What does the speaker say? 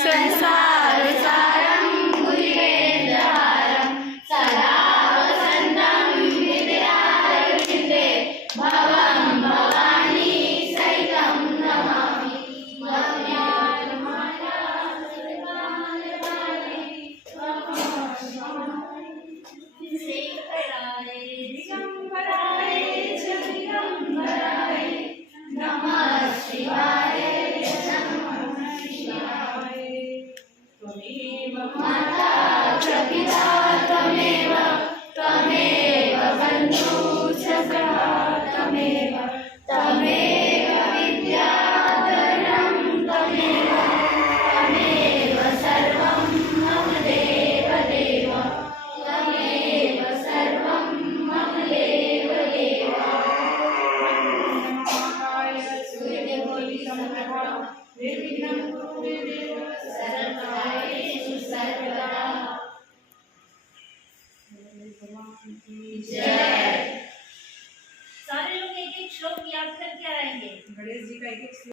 संसार सारं भुजगेन्द्रहारं सदा वसन्तं हृदयारविन्दे भवं भवानी सहितं नमामि नमः शिवाय माता च पिता त्वमेव त्वमेव बन्धुः सखा त्वमेव त्वमेव विद्याधरं त्वमेव त्वमेव सर्वं मम देवदेव त्वमेव सर्वं मम देवदेव निर्विघ्नं कुरु मे देव सर्वकार्येषु सर्वदा। जय। सारे लोग एक एक श्लोक याद करके आएंगे। गणेश जी का एक एक